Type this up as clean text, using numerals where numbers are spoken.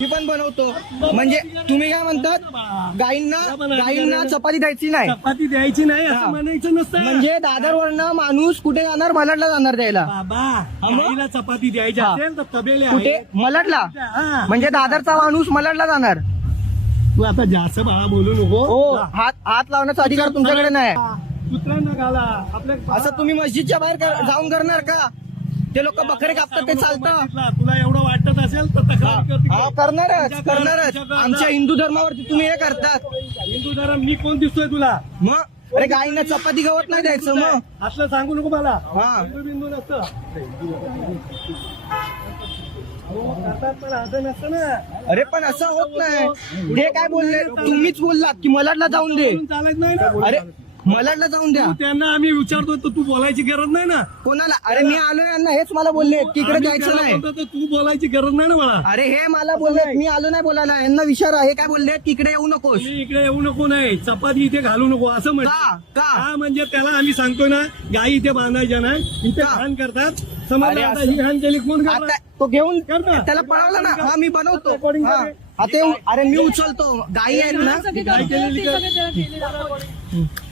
मी पण बनवतो. म्हणजे तुम्ही काय म्हणतात, गाईंना चपाती द्यायची नाही, चपाती द्यायची नाही असं म्हणायचं नसतं. म्हणजे दादरवरनं माणूस कुठे जाणार, मलाडला जाणार द्यायला. बाबा गाईला चपाती द्यायची हा. असेल तर तबेले कुठे, आहे. मलाडला. हा. म्हणजे दादरचा माणूस मलाडला जाणार. तू आता जास्त बाळा बोलू नको. हो, हात लावण्याचा अधिकार तुमच्याकडे नाही. कुत्र्यांना घाला आपल्या. असं तुम्ही मस्जिदच्या बाहेर जाऊन करणार का? ते लोक बकरे कापतात, ते चालतं. तुला एवढं वाटत असेल तर तक्रार कर तिकडे. हा, करणारच. आमच्या हिंदू धर्मावरती तुम्ही हे करतात. हिंदू धर्म मी कोण दिसतोय तुला? मग अरे गाईंना चपाती गवत नाही द्यायचं मग. असलं सांगू नको मला. हा. हिंदू बिंदू नसतं. हो, करतात पण असं नसतं ना. अरे पण असं होत नाही. ते काय बोलले, तुम्हीच बोललात की मलाडला जाऊन दे. बोलून चालत नाही ना. अरे मलाडला जाऊन द्या. तू त्यांना आम्ही विचारतो तर तू बोलायची गरज नाही ना. कोणाला? अरे मी आलोय, यांना हेच मला बोलले तिकडे आम्ही जायचं त्याला नाही. बोलतो तर तू बोलायची गरज नाही ना मला. अरे हे मला बोलले, मी आलो नाही बोलायला. यांना विचारा, हे काय बोलले, तिकडे येऊ नकोस. तुम्ही इकडे येऊ नको नाही, चपाती इथे घालू नको असं म्हणतो. का? म्हणजे त्याला आम्ही सांगतोय ना, गाई इथे बांधायच्या नाही, इथे का? घाण करतात. समज अरे आता असं- ही घाण केली कोण आता करणार? तो घेऊन कर ना. त्याला पळवलं ना. हा मी बनवतो. रेकॉर्डिंग हा. कर. आता अरे मी उचलतो. गाई आहेत ना. गाई केलेली कर.